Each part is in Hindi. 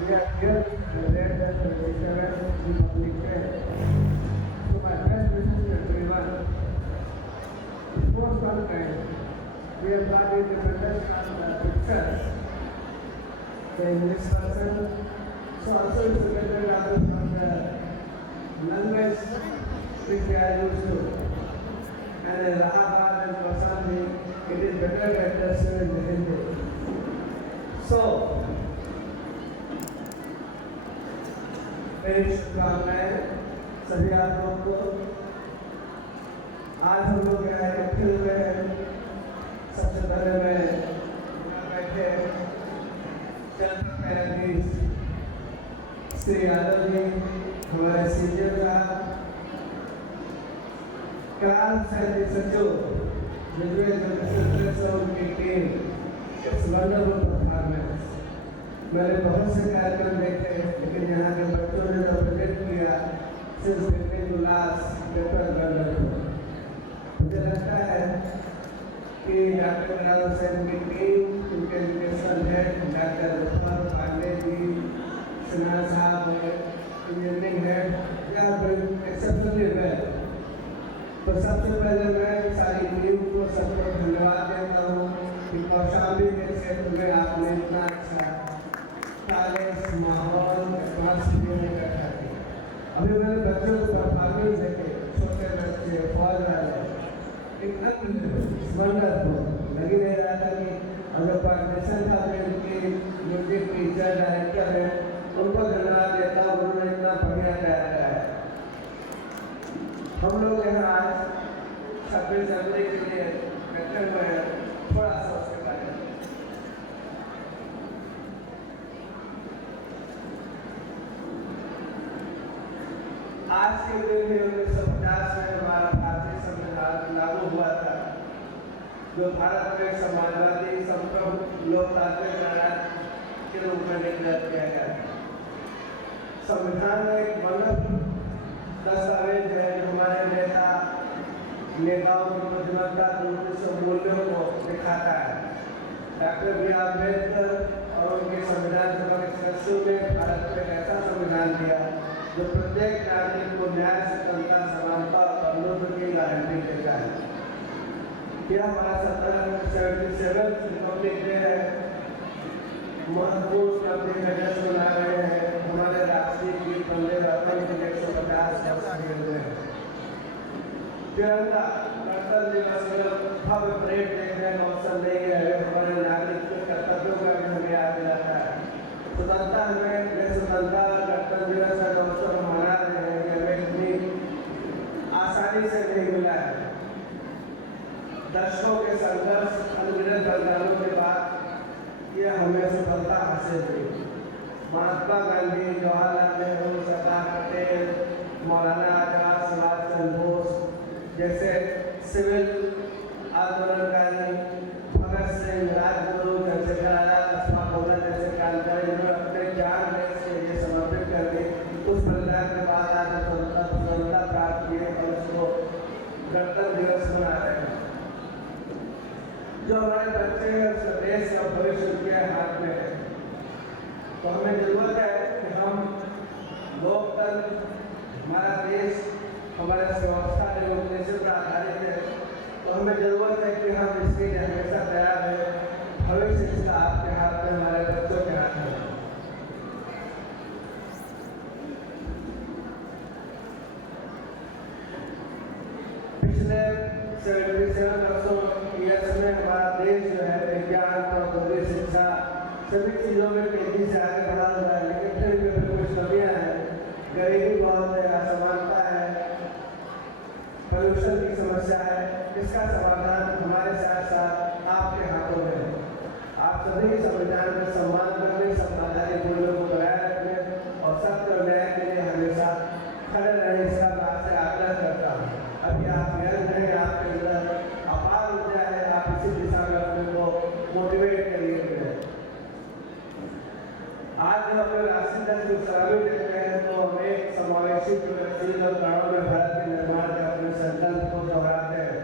We are here and there that the veterans in public care. So my best wishes to everyone. Before some time, we have got independence from the pictures. The English person. So also it's related also from the language which they are used to. And in Allahabad and Vasanthi, it is better understood in Hindi. So, मेरी शुभकामनाएं सभी आप लोग को। आज हम लोग यहाँ इकट्ठे हुए हैं। सबसे पहले मैं बैठे न्यायाधीश श्री यादव जी, हमारे सीनियर साहब, काल सचिव उनकी टीम, इट्स वंडरफुल परफॉर्मेंस। मैंने बहुत से कार्यक्रम देखे, लेकिन यहाँ के बच्चों ने जो प्रेजेंट किया, सिर्फ देखने को लास्ट पेपर वंडरफुल। मुझे लगता है कि डॉक्टर मृणाल हुसैन की टीम, उनके education head doctor रुफर Pandey ji, Sinha साहब, इंजीनियरिंग हेड, या एक्सेप्शनली वेल। तो सबसे पहले मैं सारी टीम को सबको धन्यवाद देता हूँ कि कौशाम्बी के क्षेत्र में आपने इतना अच्छा तालीम माहौल इकट्ठा किया। अभी मैंने बच्चों को परफॉर्मेंस देखे, छोटे बच्चे, फौज वाले, वंडरफुल। लगी नहीं रहा था कि अगर पार्टिशन था तो इनकी म्यूजिक टीचर डायरेक्टर है, उनको धन्यवाद देता हूँ, उन्होंने इतना बढ़िया गाया है। हम लोग यहाँ आज 26 जनवरी के लिए बैठे हुए हैं, थोड़ा सा उसके बारे में। आज के दिन 1950 में हमारा भारतीय संविधान लागू हुआ था, जो भारत में समाजवादी संप्रभु लोकतांत्रिक राज्य के रूप में डिक्लेयर किया गया था। संविधान में एक वंडरफुल दस्तावेज है जो हमारे नेताओं की बुद्धिमत्ता, उनके मूल्यों को दिखाता है। डॉक्टर बी आर अम्बेडकर और उनके संविधान सभा के सदस्यों ने भारत को एक ऐसा संविधान दिया जो प्रत्येक नागरिक को न्याय, स्वतंत्रता, समानता और बंधुत्व की गारंटी देता है। यह हमारा 77 रिपब्लिक डे है। महत्वपूर्ण अपने बजट बना रहे हैं। हमारे राष्ट्रीय गीत वंदे मातरम के 150 वर्ष हुए हैं। तिरंगा गणतंत्र दिवस में भव्य परेड देखने का अवसर नहीं है। हमारे नागरिक के कर्तव्यों का भी हमें याद दिलाता है। स्वतंत्रता हमें स्वतंत्रता गणतंत्र दिवस का अवसर मना रहे हैं, ये हमें इतनी आसानी से नहीं मिला है। दशकों के संघर्ष, अनगिनत बलिदानों के बाद यह हमें सफलता हासिल हुई। महात्मा गांधी, जवाहरलाल नेहरू, सरदार पटेल, मौलाना आजाद, सुभाष चंद्र बोस जैसे सिविल आंदोलनकारी, भगत सिंह, राजगुरु, चंद्रशेखर आजाद, अशफाक उल्ला जैसे क्रांतिकारी जिन्होंने अपने जान देश के लिए समर्पित कर दी, उस बलिदान के बाद आज स्वतंत्रता प्राप्त किए और उसको गणतंत्र दिवस मना रहे हैं। जो हमारे बच्चे हैं उस देश का भविष्य उनके हाथ में है। तो हमें जरूरत है कि हम लोकतंत्र, हमारा देश, हमारा व्यवस्था डेमोक्रेसी पर आधारित है, तो हमें जरूरत है कि हम इसके लिए हमेशा तैयार हैं। भविष्य इसका आपके हाथ में, हमारे बच्चों के हाथ में। पिछले 77 वर्षों में हमारा देश जो है विज्ञान, प्रौद्योगिकी, शिक्षा सभी चीज़ों में तेजी से आगे बढ़ा हुआ है, लेकिन फिर भी कुछ कमियाँ हैं। गरीबी बहुत है, असमानता है, पोल्यूशन की समस्या है। इसका समाधान हमारे साथ साथ आपके हाथों में है। आप सभी संविधान का सम्मान करने, समझदारी मूल्यों को बनाए रखने और सत्य और न्याय के लिए हमेशा खड़े रहने, इसका मैं आपसे आग्रह करता हूँ। अभी आप यंग हैं, आपके अंदर अपार ऊर्जा है, आप इसी दिशा में अपने को मोटिवेट करिए। आज जब हम राष्ट्रीय दल की सलामी देते हैं तो हम एक समावेशी, प्रगतिशील और प्राणों में भारत के निर्माण के अपने संकल्प को दोहराते हैं।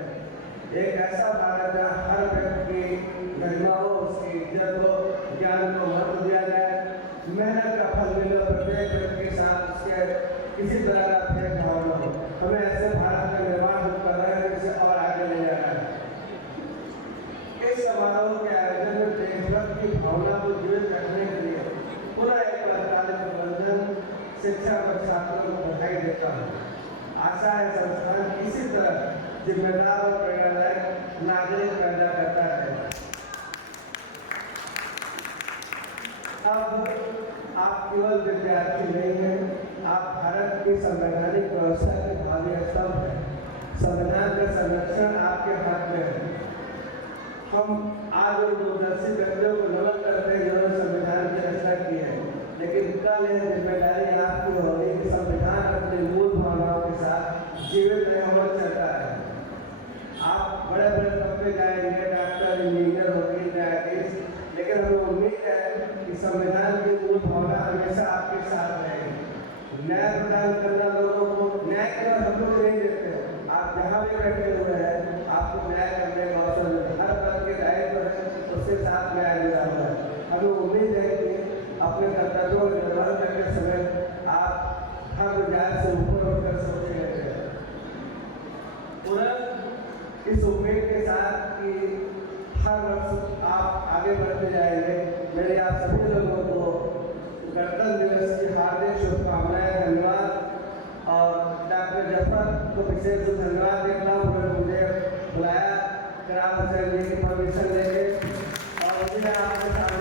एक ऐसा भारत जहाँ हर व्यक्ति की गरिमा हो, उसकी इज्जत हो, ज्ञान को महत्व दिया जाए, मेहनत का किसी तरह का भेदभाव न हो। हमें ऐसे भारत का निर्माण कर रहे हैं जिसे और आगे ले जाना है। इस समारोह के आयोजन में देशभक्त की भावना को जीवित रखने के लिए पूरा एक कार्यकाल प्रबंधन शिक्षा और छात्रों को बधाई देता हूँ। आशा है संस्थान किसी तरह जिम्मेदार और प्रेरणादायक नागरिक पैदा करता है। अब आप केवल विद्यार्थी नहीं हैं, आप भारत की संवैधानिक व्यवस्था के भावी स्तंभ हैं। संविधान का संरक्षण आपके हाथ में है। हम आज उन दूरदर्शी व्यक्तियों को नमन करते हैं जिन्होंने संविधान की रचना की है, लेकिन कल यह जिम्मेदारी आपकी होगी कि संविधान अपनी मूल भावनाओं के साथ जीवित रहे और चलता है। आप बड़े बड़े पद पे जाएंगे, डॉक्टर, इंजीनियर, वकील, न्यायाधीश, लेकिन हमें उम्मीद है कि संविधान की मूल भावना हमेशा आपके साथ रहेगी। न्याय प्रदान करना लोगों को न्याय केवल हम लोग नहीं देते, आप जहाँ भी बैठे हुए हैं आपको न्याय करने का अवसर मिलता है। हर पद के दायित्व पर उसके साथ न्याय मिला हुआ है। हमें उम्मीद है कि अपने कर्तव्यों का निर्वहन करते समय आप हर विचार से ऊपर उठकर सोचेंगे। इस उम्मीद के साथ कि हर वर्ष आप आगे बढ़ते जाएंगे, मेरे आप सभी लोगों को गणतंत्र दिवस की हार्दिक शुभकामनाएं। धन्यवाद। और डॉक्टर जफर को विशेष धन्यवाद देता हूँ, उन्होंने मुझे बुलाया ग्राम पंचायत की परमिशन लेके और मुझे आपके साथ